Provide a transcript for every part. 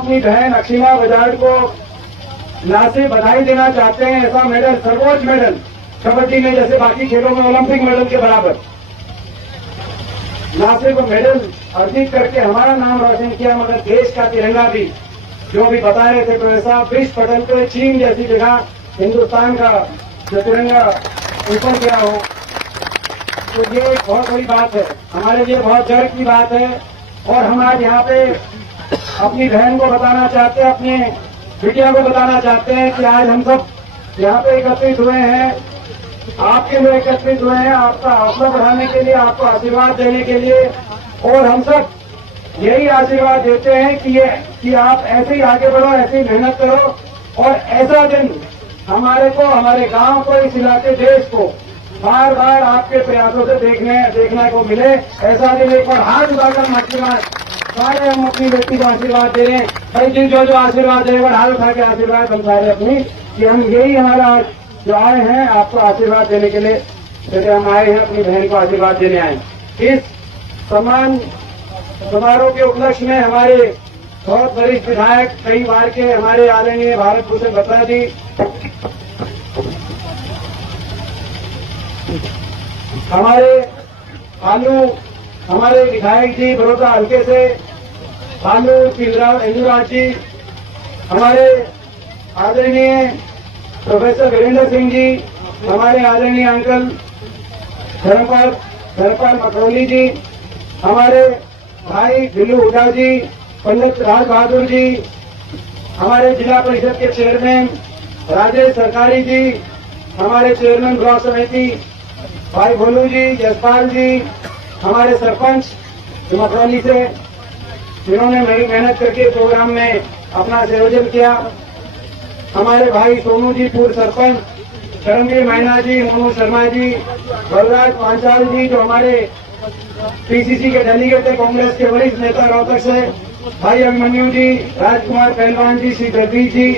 अपनी बहन अक्षिमा बजाज को ना से बधाई देना चाहते हैं। ऐसा मेडल, सर्वोच्च मेडल कबड्डी में जैसे बाकी खेलों में ओलंपिक मेडल के बराबर ना सिर्फ मेडल अर्जित करके हमारा नाम रोशन किया, मगर देश का तिरंगा भी, जो भी बता रहे थे प्रोफेसर साहब, विश्व पटल पे चीन जैसी जगह हिंदुस्तान का जो तिरंगा ऊपर गया हो, तो ये एक बहुत बड़ी बात है, हमारे लिए बहुत गर्व की बात है। और हम आज यहाँ पे अपनी बहन को बताना चाहते हैं, अपने बिटिया को बताना चाहते हैं कि आज हम सब यहाँ पे एकत्रित हुए हैं, आपके लिए एकत्रित हुए हैं, आपका हौसला बढ़ाने के लिए, आपको आशीर्वाद देने के लिए। और हम सब यही आशीर्वाद देते हैं कि आप ऐसे ही आगे बढ़ो, ऐसे ही मेहनत करो और ऐसा दिन हमारे को, हमारे गांव को, इस इलाके, देश को बार बार आपके प्रयासों से देखने को मिले। ऐसा दिन एक बार हाथ उठाकर आशीर्वाद, सारे हम अपनी बेटी को आशीर्वाद दे रहे हैं। भाई जिन जो आशीर्वाद दे, एक बार हाथ उठा के आशीर्वाद हम सारे अपनी, कि हम यही हमारा जो आए हैं आपको आशीर्वाद देने के लिए, जैसे हम आए हैं अपनी बहन को आशीर्वाद देने आए। इस सम्मान समारोह के उपलक्ष्य में हमारे बहुत वरिष्ठ विधायक, कई बार के हमारे आदरणीय भारत भूषण बत्रा जी, हमारे विधायक जी बड़ौदा हल्के से भालू इंदुराज जी, हमारे आदरणीय प्रोफेसर वीरेंद्र सिंह जी, हमारे आदरणीय अंकल धर्मपाल मकरौली जी, हमारे भाई दिल्लू हुडा जी, पंडित राज बहादुर जी, हमारे जिला परिषद के चेयरमैन राजेश सरकारी जी, हमारे चेयरमैन ब्लॉक समिति भाई भोलू जी, यशपाल जी, हमारे सरपंच मकरौली से, जिन्होंने मेहनत करके प्रोग्राम में अपना संयोजन किया, हमारे भाई सोनू जी पूर्व सरपंच, धर्मवीर मैना जी, मनोज शर्मा जी, बलराज पांचाल जी जो हमारे पीसीसी के डेलीगेट थे, कांग्रेस के वरिष्ठ नेता रोहतक से, भाई अभिमन्यु जी, राजकुमार पहलवान जी, श्री जगदीश जी,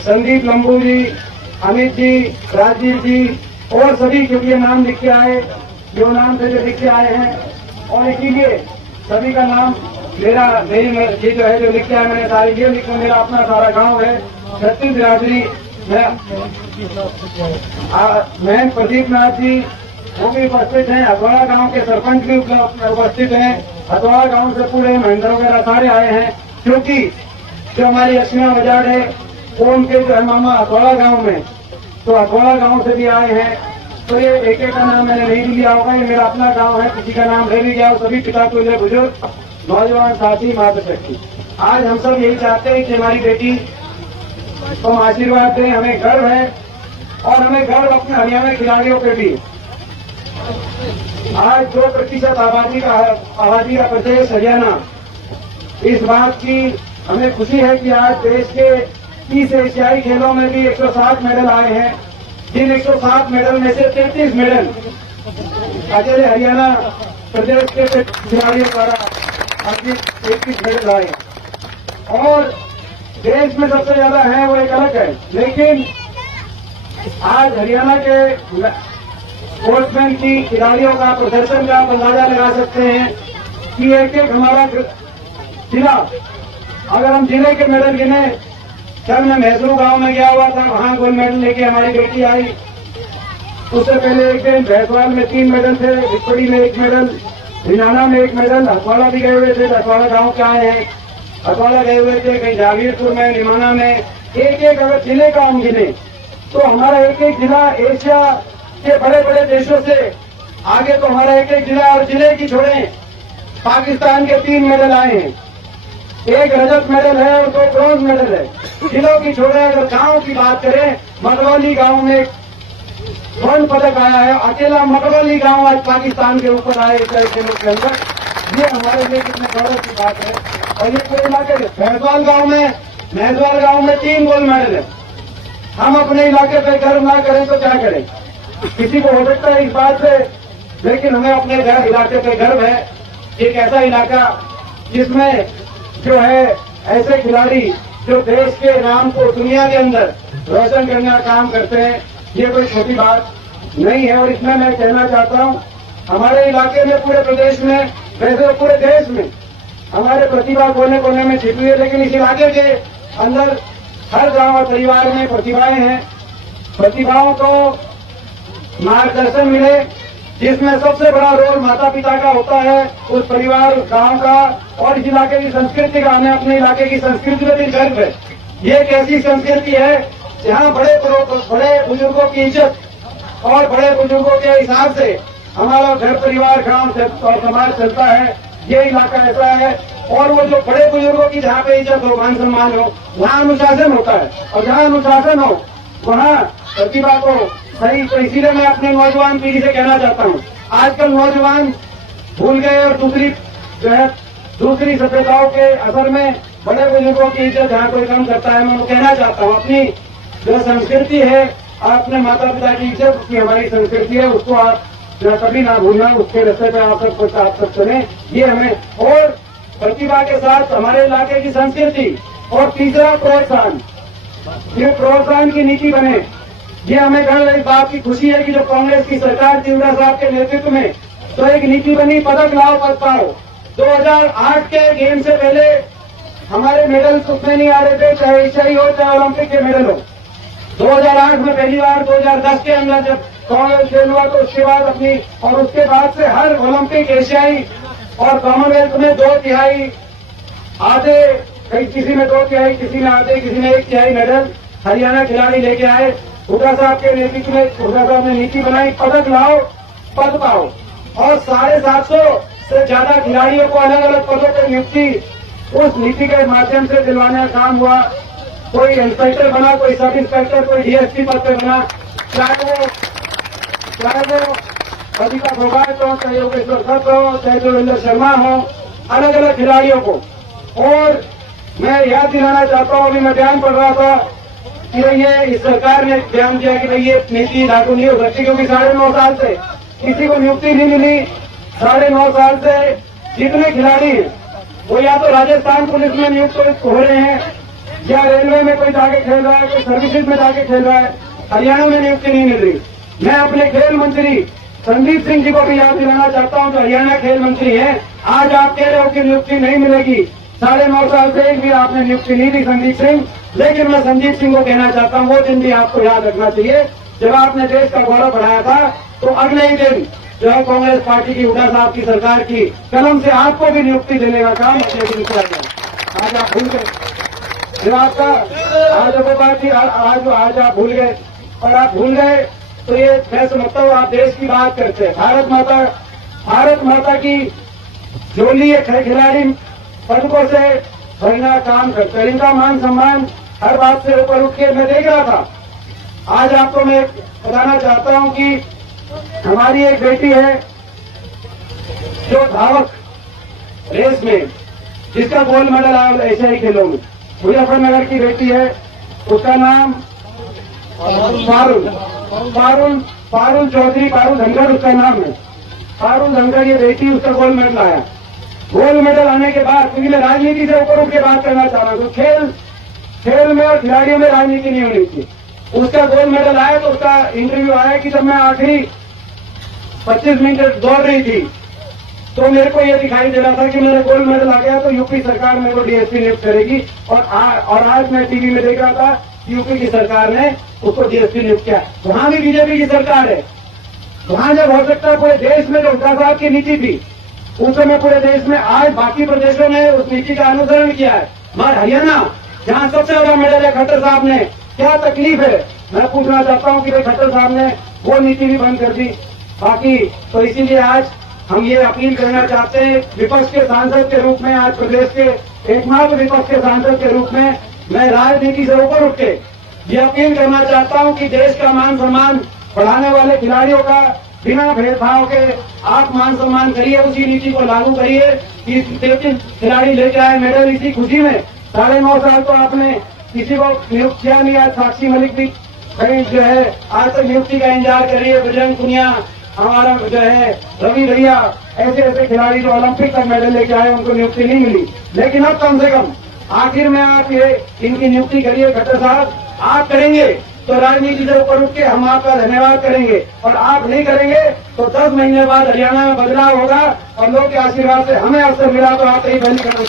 संदीप लंबू जी, अमित जी, राजीव जी और सभी, क्योंकि नाम लिख के आए, जो नाम से जो लिख के आए हैं, और इसीलिए सभी का नाम मेरी जो है जो लिख के आए, मैंने सारी ये लिखा, मेरा अपना सारा गांव है, छत्तीस बिरादरी, मैं प्रदीप नाथ जी वो भी उपस्थित हैं, हथवाड़ा गांव के सरपंच भी उपस्थित हैं, हथवाड़ा गांव से पूरे महेंद्र वगैरह सारे आए हैं, क्योंकि जो हमारी अक्षिमा बजाज है वो उनके जो है मामा हथवाड़ा गांव में, तो हथवाड़ा गांव से भी आए हैं। तो ये एक का नाम मैंने नहीं लिया होगा, ये मेरा अपना गांव है, किसी का नाम ले लिया, सभी पिता को बुजुर्ग, नौजवान साथी, मातृशक्ति। आज हम सब यही चाहते हैं कि हमारी बेटी को आशीर्वाद दें, हमें गर्व है और हमें गर्व अपने हरियाणा खिलाड़ियों पे भी। आज 2% आबादी का प्रदेश हरियाणा, इस बात की हमें खुशी है कि आज देश के 30 एशियाई खेलों में भी 160 मेडल आए हैं, जिन 160 मेडल में से 33 मेडल अकेले हरियाणा प्रदेश के खिलाड़ियों द्वारा अर्जित 33 मेडल आए। और देश में सबसे ज्यादा है वो एक अलग है, लेकिन आज हरियाणा के स्पोर्ट्समैन की खिलाड़ियों का प्रदर्शन का आप अंदाजा लगा सकते हैं कि एक हमारा जिला, अगर हम जिले के मेडल गिने, कल मैं मैसूर गांव में गया हुआ था, वहां गोल्ड मेडल लेके हमारी बेटी आई। उससे पहले एक दिन भैंसवाल में 3 मेडल थे, विक्टोरी में 1 मेडल, हिनाना में 1 मेडल, हथवाड़ा भी गए हुए थे, हथवाड़ा गांव के आए हैं, हथवाड़ा गए हुए थे, कहीं जागीरपुर में, निमाना में, एक अगर जिले का हम गिने तो हमारा एक जिला एशिया के बड़े बड़े देशों से आगे, तो हमारा एक जिला, और जिले की छोड़े पाकिस्तान के 3 मेडल आए हैं, 1 रजत मेडल है और 2 ब्रॉन्ज मेडल है। जिलों की छोड़े अगर गांव की बात करें, मकरौली गांव में स्वर्ण पदक आया है, अकेला मकरौली गांव आज पाकिस्तान के ऊपर आए इस खेलों के अंदर, ये हमारे लिए कितने गौरव की बात है। और ये पूरे इलाके भैंसवाल गांव में 3 गोल्ड मेडल है। हम अपने इलाके पे गर्व ना करें तो क्या करें, किसी को हो सकता है इस बात से, लेकिन हमें अपने इलाके पे गर्व है। एक ऐसा इलाका जिसमें जो है ऐसे खिलाड़ी जो देश के नाम को दुनिया के अंदर रोशन करने का काम करते हैं, ये कोई छोटी बात नहीं है। और इसमें मैं कहना चाहता हूं, हमारे इलाके में, पूरे प्रदेश में, वैसे पूरे देश में हमारे प्रतिभा कोने कोने में छिपी है, लेकिन इस इलाके के अंदर हर गांव और परिवार में प्रतिभाएं हैं। प्रतिभाओं को मार्गदर्शन मिले, जिसमें सबसे बड़ा रोल माता पिता का होता है, उस परिवार गांव का और इस इलाके की संस्कृति का। हमें अपने इलाके की संस्कृति में भी गर्व है। ये एक ऐसी संस्कृति है जहां बड़े बुजुर्गों की इज्जत और बड़े बुजुर्गों के हिसाब से हमारा घर परिवार गांव और समाज चलता है। ये इलाका ऐसा है, और वो जो बड़े बुजुर्गों की जहाँ पे इज्जत हो, मान सम्मान हो, वहाँ अनुशासन होता है, और जहाँ अनुशासन हो वहाँ प्रतिभा को सही। तो इसीलिए मैं अपने नौजवान पीढ़ी से कहना चाहता हूँ, आजकल नौजवान भूल गए और दूसरी सभ्यताओं के असर में बड़े बुजुर्गों की इज्जत जहाँ कोई कम करता है। मैं कहना चाहता हूँ, अपनी जो संस्कृति है, अपने माता पिता की इज्जत की हमारी संस्कृति है, उसको आप कभी ना भूलना, उसके रास्ते पे आप सब चलें। ये हमें, और प्रतिभा के साथ हमारे इलाके की संस्कृति, और तीसरा प्रोत्साहन, ये प्रोत्साहन की नीति बने। ये हमें कल इस बात की खुशी है कि जो कांग्रेस की सरकार थी उड़ा साहब के नेतृत्व में, तो एक नीति बनी, पदक लाओ पद पाओ। 2008 के गेम से पहले हमारे मेडल उसमें नहीं आ रहे थे, चाहे एशियाई हो चाहे ओलंपिक के मेडल हो। 2008 में पहली बार, 2010 के अंदर जब कांग्रेस खेल हुआ, तो उसके बाद और उसके बाद से हर ओलंपिक, एशियाई और कॉमनवेल्थ में 2/3 आधे, किसी में 2/3, किसी में आधे, किसी में 1/3 मेडल हरियाणा खिलाड़ी लेके आए। हुड्डा साहब के नेतृत्व में हुड्डा साहब ने नीति बनाई, पदक लाओ पद पाओ, और 750 से ज्यादा खिलाड़ियों को अलग अलग पदों पर नियुक्ति उस नीति के माध्यम से दिलवाने का काम हुआ। कोई इंस्पेक्टर बना, कोई सब इंस्पेक्टर, कोई डीएसपी पद पे बना, चाहे वो अधिका भोगाट हो, चाहे योगेश्वर दत्त हो, चाहे जोगिंदर शर्मा हो, अलग अलग खिलाड़ियों को। और मैं याद दिलाना चाहता हूँ, अभी मैं बयान पढ़ रहा था कि भाई ये इस सरकार ने बयान दिया कि भाई ये नीति लागू नहीं हो सकती, क्योंकि 9.5 साल से किसी को नियुक्ति नहीं मिली। 9.5 साल से जितने खिलाड़ी हैं वो या तो राजस्थान पुलिस में नियुक्त हो रहे हैं, या रेलवे में कोई जाके खेल रहा है, कोई सर्विसेज में जाके खेल रहा है, हरियाणा में नियुक्ति नहीं मिल रही। मैं अपने खेल मंत्री संदीप सिंह जी को भी याद दिलाना चाहता हूं, जो हरियाणा खेल मंत्री हैं। आज आप कह रहे हो कि नियुक्ति नहीं मिलेगी, 9.5 साल से एक भी आपने नियुक्ति नहीं दी संदीप सिंह। लेकिन मैं संदीप सिंह को कहना चाहता हूं, वो दिन भी आपको याद रखना चाहिए जब आपने देश का गौरव बढ़ाया था, तो अगले ही दिन जो है कांग्रेस पार्टी की, हुड्डा साहब की सरकार की कलम से आपको भी नियुक्ति देने का काम किया गया। आज आप भूल गए, जब आपका आज वो बात थी, आज आप भूल गए, और आप भूल गए तो ये मैं समझता हूँ आप देश की बात करते हैं। भारत माता की झोली खिलाड़ी पदकों से भरना काम करते हैं। इनका मान सम्मान हर बात से ऊपर उठ के मैं देख रहा था। आज आपको मैं बताना चाहता हूं कि हमारी एक बेटी है जो धावक रेस में, जिसका गोल्ड मेडल आया एशियाई खेलों में, मुजफ्फरनगर की बेटी है। उसका नाम पारुल चौधरी, पारुल धनखड़ उसका नाम है। पारुल धनखड़ ये बेटी, उसका गोल्ड मेडल आया। गोल्ड मेडल आने के बाद, क्योंकि मैं राजनीति से ऊपर उठ के बात करना चाह रहा हूँ, खेल में और खिलाड़ियों में राजनीति नहीं होनी चाहिए। उसका गोल्ड मेडल आया तो उसका इंटरव्यू आया कि जब मैं आखिरी 25 मिनट दौड़ रही थी तो मेरे को यह दिखाई दे रहा था कि मेरा गोल्ड मेडल आ गया तो यूपी सरकार मेरे को डीएसपी नियुक्त करेगी। और आज मैं टीवी में देख रहा था, यूपी की सरकार ने उसको डीएसपी नियुक्त किया। वहां भी बीजेपी की सरकार है। वहां जब हो सकता है पूरे देश में जो हुड्डा साहब की नीति थी, उस समय पूरे देश में, आज बाकी प्रदेशों ने उस नीति का अनुसरण किया है। मगर हरियाणा, जहां सबसे बड़ा मेडल है खट्टर साहब ने, क्या तकलीफ है? मैं पूछना चाहता हूं कि भाई खट्टर साहब ने वो नीति भी बंद कर दी। बाकी तो इसीलिए आज हम ये अपील करना चाहते हैं, विपक्ष के सांसद के रूप में, आज प्रदेश के एकमात्र विपक्ष के सांसद के रूप में मैं राजनीति से ऊपर उठ के ये अपील करना चाहता हूं कि देश का मान सम्मान बढ़ाने वाले खिलाड़ियों का बिना भेदभाव के आप मान सम्मान करिए, उसी नीति को लागू करिए कि 33 खिलाड़ी लेके आए मेडल। इसी खुशी में 9.5 साल तो आपने किसी को नियुक्त किया नहीं। आज साक्षी मलिक भी कहीं जो है आज तक नियुक्ति का इंतजार कर रही है। बजरंग पुनिया, हमारा जो है रवि भैया, ऐसे खिलाड़ी जो ओलंपिक तक मेडल लेके आए, उनको नियुक्ति नहीं मिली। लेकिन अब कम से कम आखिर में आप ये इनकी नियुक्ति करिए। खट्टर साहब आप करेंगे तो राजनीति से ऊपर उठ के हम आपका धन्यवाद करेंगे, और आप नहीं करेंगे तो 10 महीने बाद हरियाणा में बदलाव होगा, और लोग के आशीर्वाद से हमें अवसर मिला तो आप ही बंद करना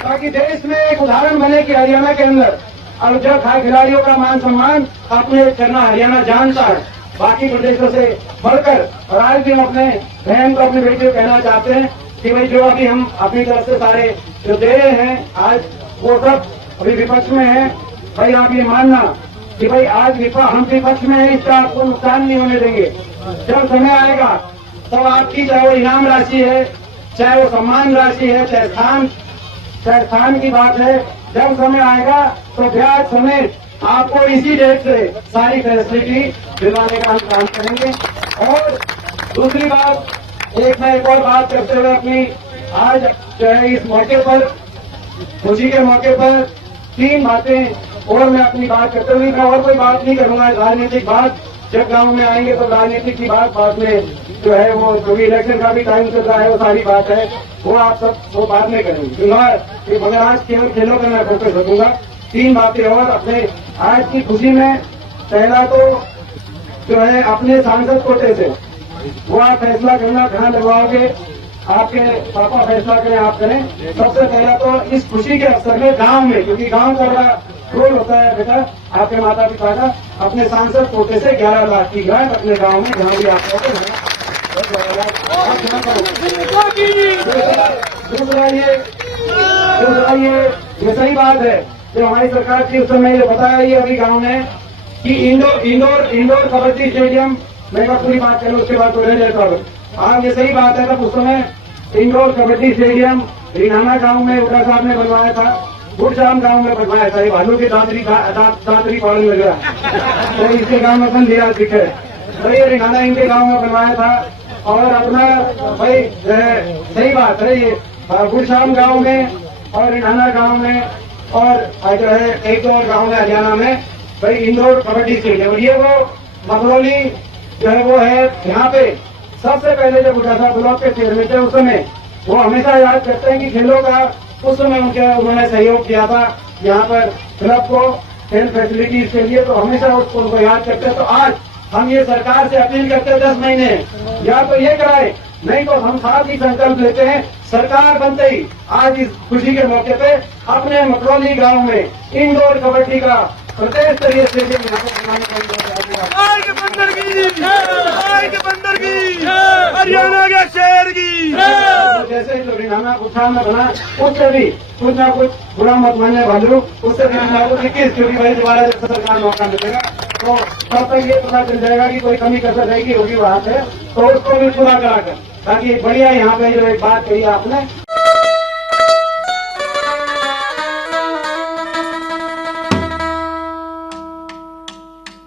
ताकि देश में एक उदाहरण बने कि हरियाणा के अंदर अब जब खिलाड़ियों का मान सम्मान अपने करना हरियाणा जानता है बाकी प्रदेशों से बढ़कर। और आज भी हम अपने बहन को, अपनी बेटी को कहना चाहते हैं कि भाई जो अभी हम अपनी तरफ से सारे जो दे रहे हैं आज वो सब अभी विपक्ष में है। भाई आप ये मानना कि भाई आज हम विपक्ष में है, इसका आपको नुकसान नहीं होने देंगे। जब समय आएगा तो आपकी चाहे वो इनाम राशि है, चाहे वो सम्मान राशि है, चाहे स्थान की बात है, जब समय आएगा तो ब्याज समेत आपको इसी डेट से सारी फैसिलिटी दिलवाने का हम काम करेंगे। और दूसरी बात, मैं एक और बात करते हुए अपनी आज जो है इस मौके पर, खुशी के मौके पर 3 बातें और मैं अपनी बात करते हुए, मैं और कोई बात नहीं करूंगा राजनीतिक बात। जब गांव में आएंगे तो राजनीतिक की बात बाद में जो है वो जो भी इलेक्शन का भी टाइम चल रहा है वो सारी बात है, वो आप सब वो बाद में करेंगे। मगर आज केवल खेलों पर मैं फोकस रखूंगा। 3 बातें और अपने आज की खुशी में। पहला तो जो है अपने सांसद कोटे से वो आप फैसला करना कहाँ लगवाओगे, आपके पापा फैसला करें, आप करें। सबसे पहला तो इस खुशी के अवसर में गांव में, क्योंकि गांव का बड़ा रोल होता है बेटा आपके माता पिता का, अपने सांसद कोटे से 11 लाख की ग्रांट अपने गांव में जहां भी आप दूसरा ये सही बात है जो हमारी सरकार की उस समय ये बताया ये अभी गांव में कि इंडोर कबड्डी स्टेडियम, मैं पूरी बात करूं उसके बाद तो रह जाता हूँ। हाँ ये सही बात है, तब उस समय इंडोर कबड्डी स्टेडियम रिनाना गांव में उड़ा साहब ने बनवाया था, गुड़शाम गांव में बनवाया था। ये भालू के दांतरी पालन लग रहा है तो इसके गांव में अपन लिया दिखे, तो ये रिनाना इनके गांव में बनवाया था। और अपना भाई सही बात है ये गुड़शाम गांव में और रिनाना गांव में और जो है एक और गांव में हरियाणा में भाई इंडोर कबड्डी स्टेडियम। ये वो मगरौली जो है वो है यहाँ पे सबसे पहले जब उठासा ब्लॉक के चेयरमैन थे उस समय वो हमेशा याद करते हैं कि खेलों का उस समय उन्होंने सहयोग किया था यहाँ पर क्लब को खेल फैसिलिटीज के लिए, तो हमेशा उसको उनको याद करते हैं। तो आज हम ये सरकार से अपील करते हैं 10 महीने या तो ये कराए, नहीं तो हम साथ ही संकल्प लेते हैं सरकार बनते ही आज इस खुशी के मौके पे अपने मकरौली गांव में इंडोर कबड्डी का प्रदेश स्तरीय स्टेडियम यहाँ पर बनाने का हरियाणा के शहर की जैसे जो रिनाना गुड़शाम में बना उससे भी कुछ ना कुछ बुरा मत मानने भालू, उससे भी हम आपको 21 क्योंकि भाई दोबारा जब सरकार मौका मिलेगा तो तब तक ये पता चल जाएगा कि कोई कमी कसर रहेगी होगी वहां से, तो उसको भी पूरा कराकर ताकि बढ़िया यहाँ पे जो एक बात कही आपने